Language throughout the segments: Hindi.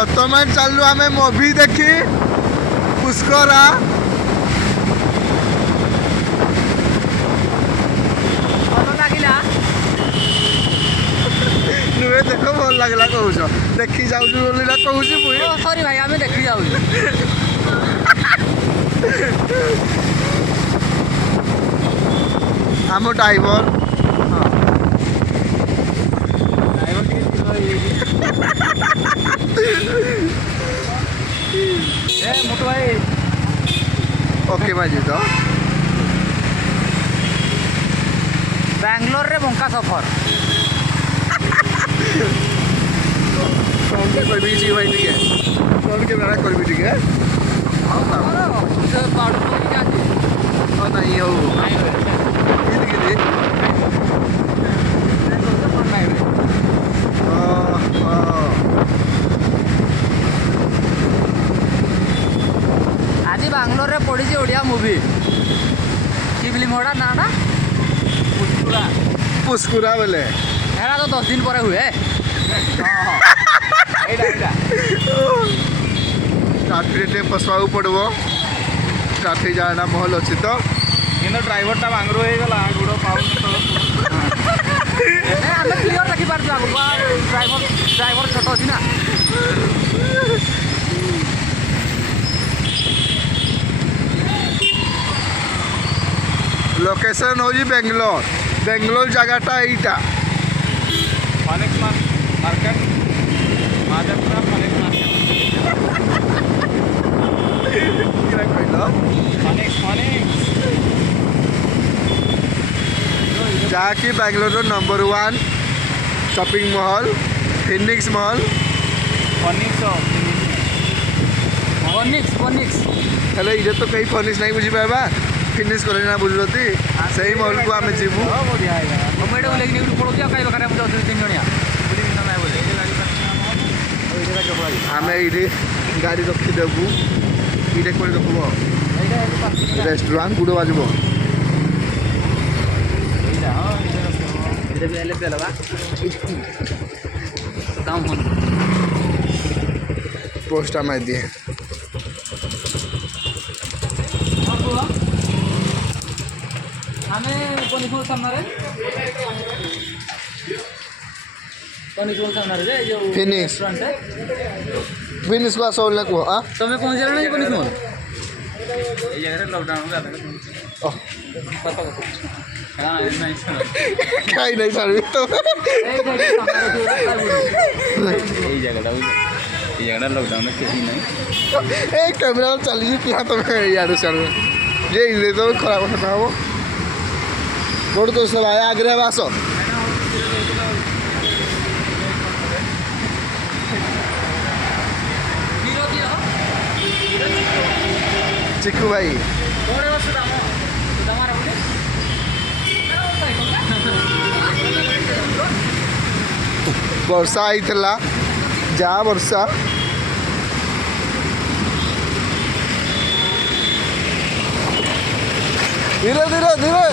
बर्तमान चलू आम मुवी देखी पुष्करा नुहे देख भल लगला कहूछ देखी जाऊँ बोली कहूँ सॉरी भाई आम देखी जाऊ आम ड्राइवर मोटू भाई ओके भाई तो बैंगलोर रे बंका सफर कौन के करबी जी भाई ठीक है कौन के मेरा करबी ठीक है नहीं हो आज बांग्लोर रे पड़ी ओडिया मूवी की फिल्म होड़ा ना पुष्कुरा पुष्कुरा बोले हेरा तो 10 दिन पर हुए ट्राफिक फसवा पड़ो ट्राफिक जाना महल अच्छी तो ड्राइवर टा बांगरू हो गला गुड़ क्लियर रखी पार्छ ड्राइवर छोट अच्छी ना लोकेशन हूँ बेंगलोर बेंगलोर जगहटा यहीटा मार्केट माधवपुरा जहाँकि Bangalore number 1 shopping mall Phoenix mall hello ये तो कहीं फनिक्स नहीं बुझी पाएबा फिनिक्स कॉलेज ना बुझलती सही मॉल को आम जीवु आम ये गाड़ी रखीदेबू ये कौन रखब रेस्टोरेंट गुड़ बाजब पोस्ट आम दिए फिनिक्स फिनिक्स को आसो बोलने को हाँ तुम्हें पहुंच रहा नहीं फिनिक्स मॉल ये जगह लॉकडाउन कहीं नहीं सर तो ये जगह लॉकडाउन कहीं नहीं एक कैमरा चलिए क्या तुम्हें यार सर ये इले तो खराब होता वो रोड तो सब आया आगरे वासो चिकू भाई वर्षा आई जा वर्षा धीरे धीरे धीरे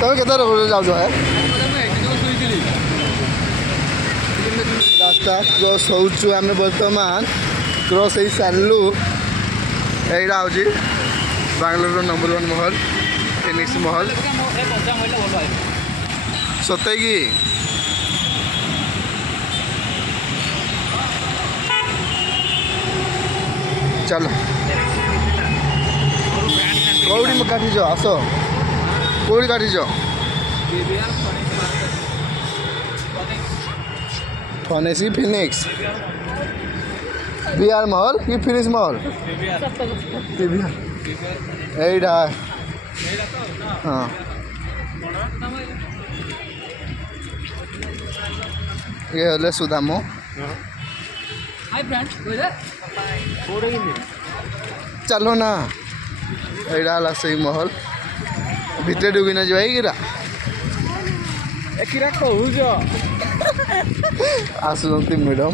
तुम केते जाऊ है रास्ता क्रॉस होचु आम बर्तमान क्रॉस हो सारू यहाँ हूँ बांग्लोर नंबर 1 महल फिनिक्स महल सत्य की चलो कौड़ी में काटिज आस कौड़ी काटिज फनेसी फिनिक्स बिहार महल कि फिनिक्स महल एटा हाँ ये हले सुदामो चलो ना यहाँ सही महल भितर डुबी ना जाइरा आसुंती मैडम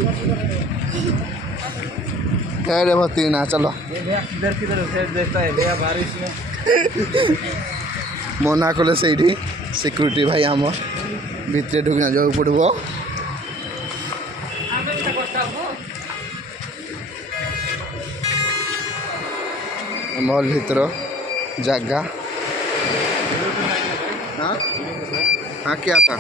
अरे भर्ती ना चलो ये भैया किधर सेट देखता है भैया बारिश में मना कले से सिक्यूरीटी भाई आम भितर ढुकिना जाऊ पड़ो मॉल भीतर जगह हाँ हाँ क्या था